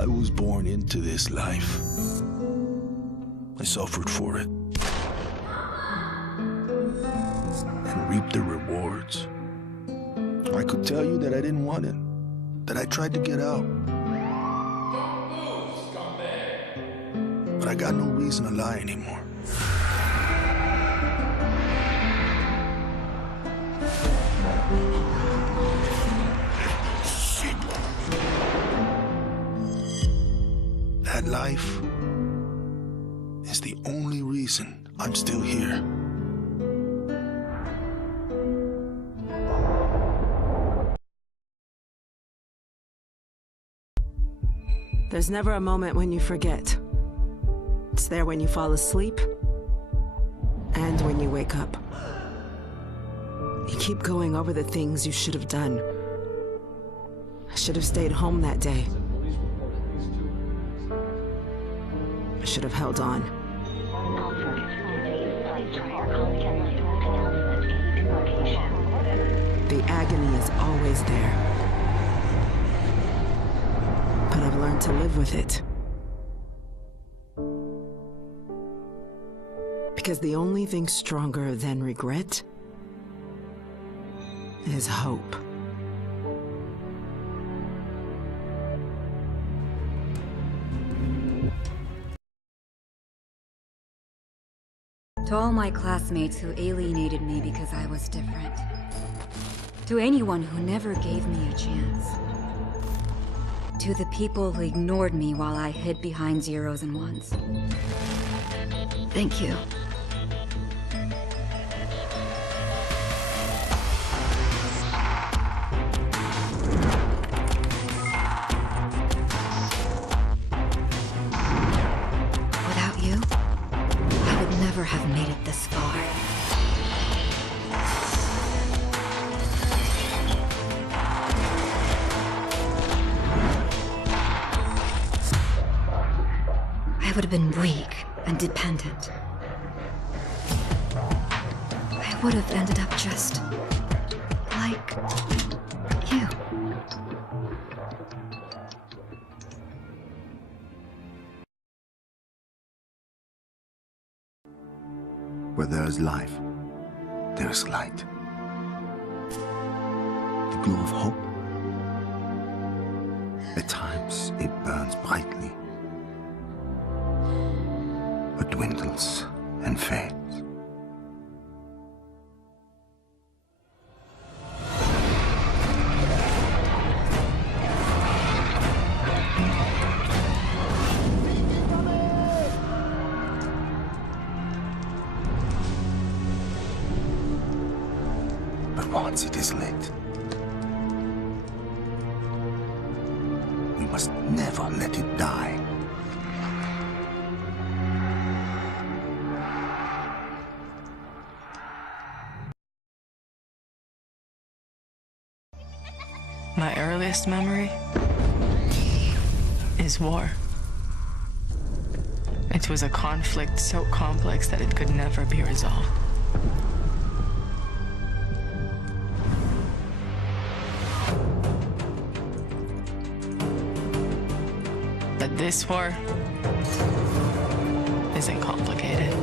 I was born into this life. I suffered for it. And reaped the rewards. I could tell you that I didn't want it. That I tried to get out. But I got no reason to lie anymore. That life is the only reason I'm still here. There's never a moment when you forget. It's there when you fall asleep and when you wake up. You keep going over the things you should have done. I should have stayed home that day. I should have held on. The agony is always there. But I've learned to live with it. Because the only thing stronger than regret is hope. To all my classmates who alienated me because I was different. To anyone who never gave me a chance. To the people who ignored me while I hid behind zeros and ones. Thank you. Without you, I would never have made it this far. I would have been weak and dependent. I would have ended up just like you. Where there is life, there is light. The glow of hope. At times, it burns brightly, but dwindles and fades. But once it is lit, we must never let it die. My earliest memory is war. It was a conflict so complex that it could never be resolved. But this war isn't complicated.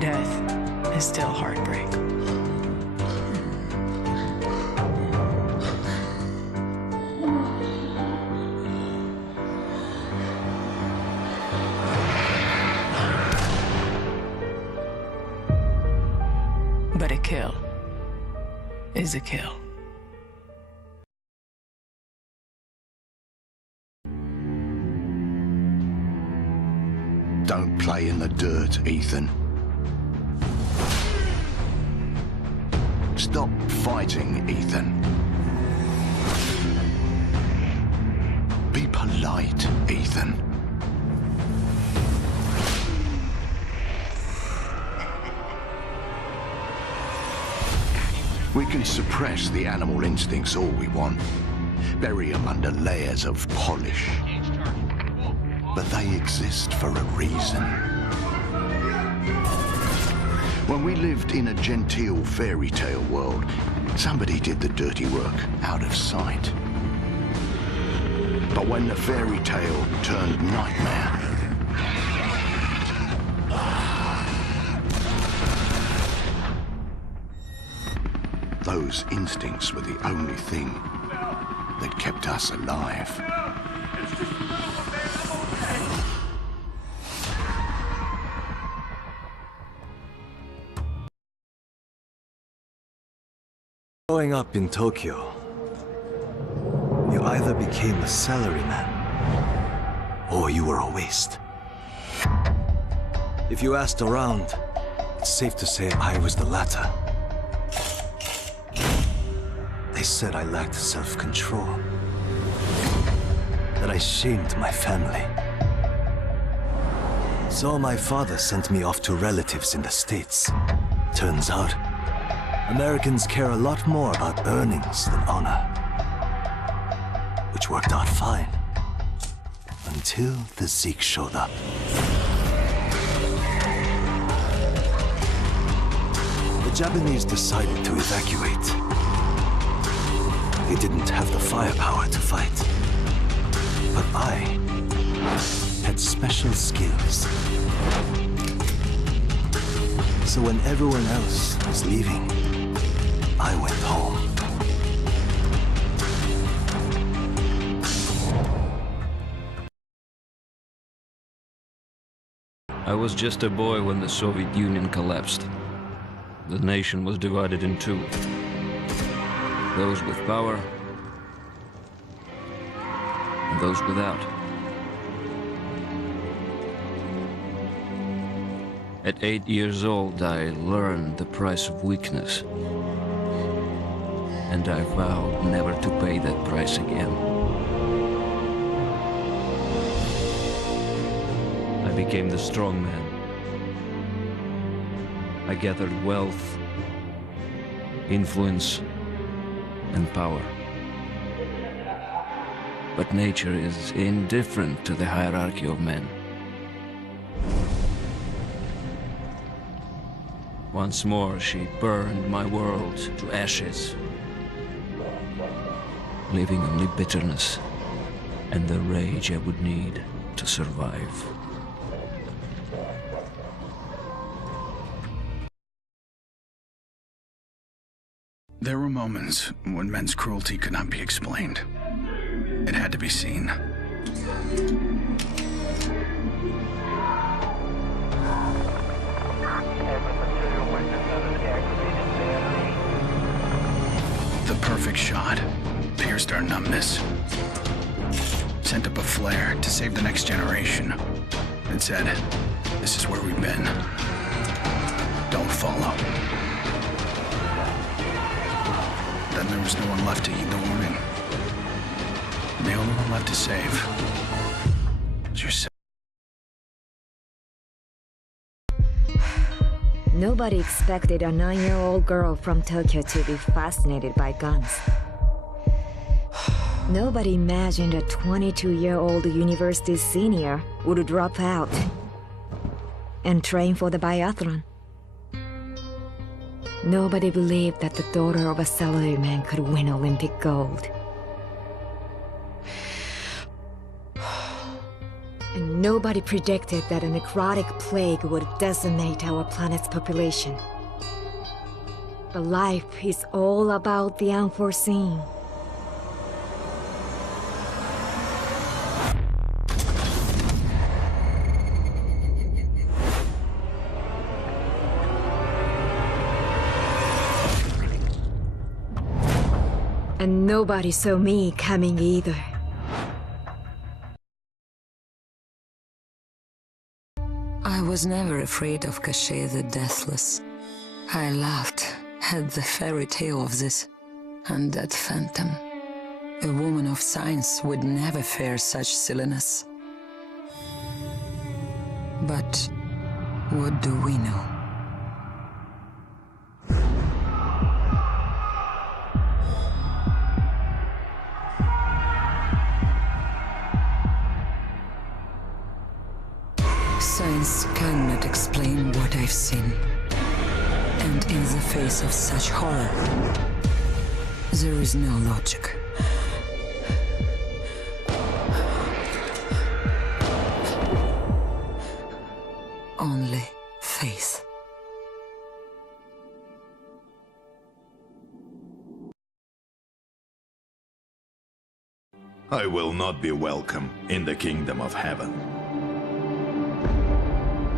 Death is still heartbreak. But a kill is a kill. Don't play in the dirt, Ethan. Stop fighting, Ethan. Be polite, Ethan. We can suppress the animal instincts all we want, bury them under layers of polish. But they exist for a reason. When we lived in a genteel fairy tale world, somebody did the dirty work out of sight. But when the fairy tale turned nightmare, those instincts were the only thing that kept us alive. Growing up in Tokyo, you either became a salaryman, or you were a waste. If you asked around, it's safe to say I was the latter. They said I lacked self-control, that I shamed my family. So my father sent me off to relatives in the States. Turns out, Americans care a lot more about earnings than honor. Which worked out fine. Until the Zeke showed up. The Japanese decided to evacuate. They didn't have the firepower to fight. But I had special skills. So when everyone else was leaving, I went home. I was just a boy when the Soviet Union collapsed. The nation was divided in two. Those with power, and those without. At 8 years old, I learned the price of weakness. And I vowed never to pay that price again. I became the strong man. I gathered wealth, influence, and power. But nature is indifferent to the hierarchy of men. Once more, she burned my world to ashes, leaving only bitterness and the rage I would need to survive. There were moments when men's cruelty could not be explained. It had to be seen. The perfect shot pierced our numbness. Sent up a flare to save the next generation. It said, "This is where we've been. Don't follow." Then there was no one left to heed the warning. The only one left to save was yourself. Nobody expected a 9-year-old girl from Tokyo to be fascinated by guns. Nobody imagined a 22-year-old university senior would drop out and train for the biathlon. Nobody believed that the daughter of a salaryman could win Olympic gold. And nobody predicted that a necrotic plague would decimate our planet's population. But life is all about the unforeseen. And nobody saw me coming either. I was never afraid of Cachet the Deathless. I laughed at the fairy tale of this undead phantom. A woman of science would never fear such silliness. But what do we know? Science cannot explain what I've seen. And in the face of such horror, there is no logic. Only faith. I will not be welcome in the kingdom of heaven.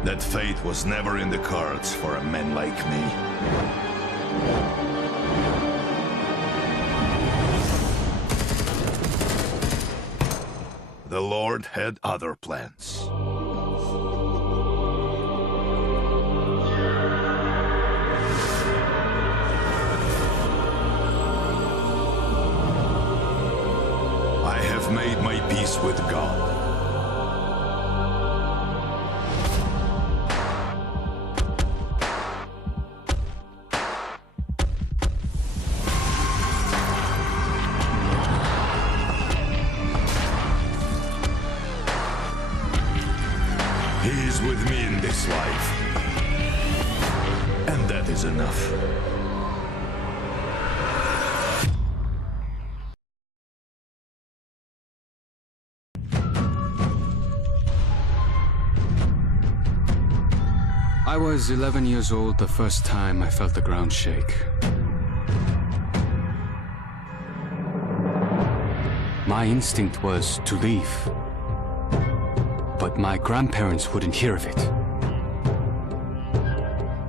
That fate was never in the cards for a man like me. The Lord had other plans. I have made my peace with God. He is with me in this life. And that is enough. I was 11 years old the first time I felt the ground shake. My instinct was to leave. But my grandparents wouldn't hear of it.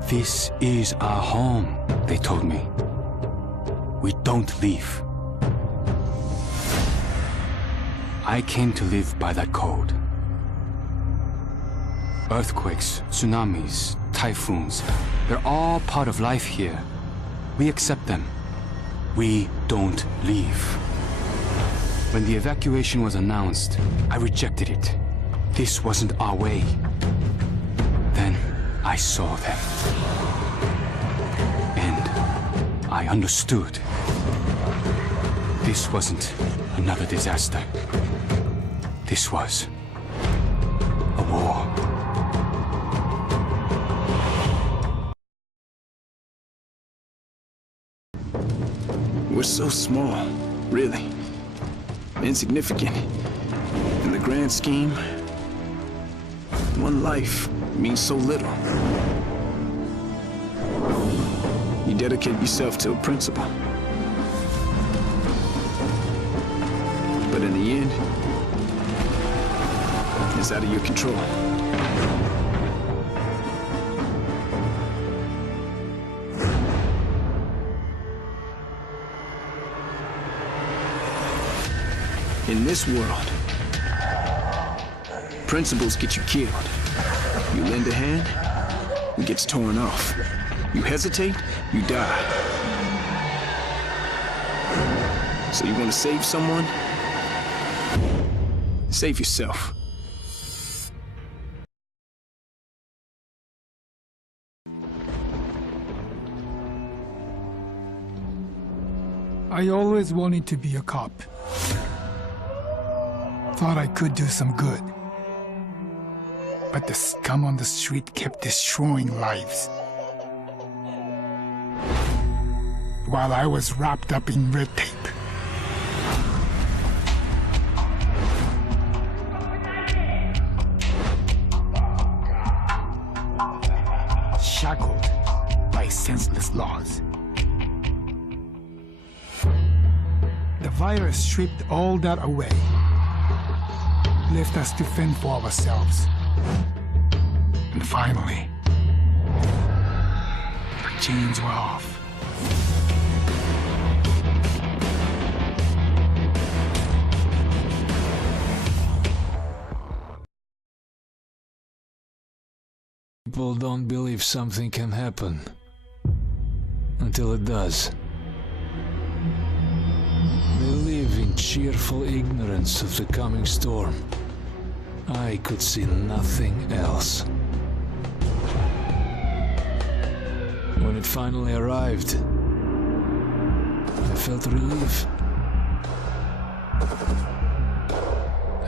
This is our home, they told me. We don't leave. I came to live by that code. Earthquakes, tsunamis, typhoons, they're all part of life here. We accept them. We don't leave. When the evacuation was announced, I rejected it. This wasn't our way. Then I saw them. And I understood. This wasn't another disaster. This was a war. We're so small, really. Insignificant. In the grand scheme, one life means so little. You dedicate yourself to a principle. But in the end, it's out of your control. In this world, principles get you killed. You lend a hand, it gets torn off. You hesitate, you die. So you want to save someone? Save yourself. I always wanted to be a cop. Thought I could do some good. But the scum on the street kept destroying lives. While I was wrapped up in red tape. Shackled by senseless laws. The virus stripped all that away. Left us to fend for ourselves. And finally, the chains were off. People don't believe something can happen until it does. They live in cheerful ignorance of the coming storm. I could see nothing else. When it finally arrived, I felt relief.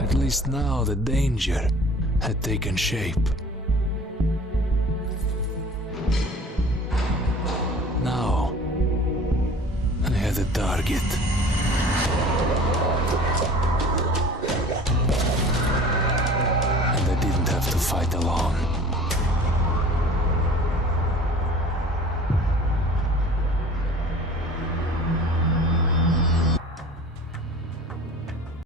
At least now the danger had taken shape. forget.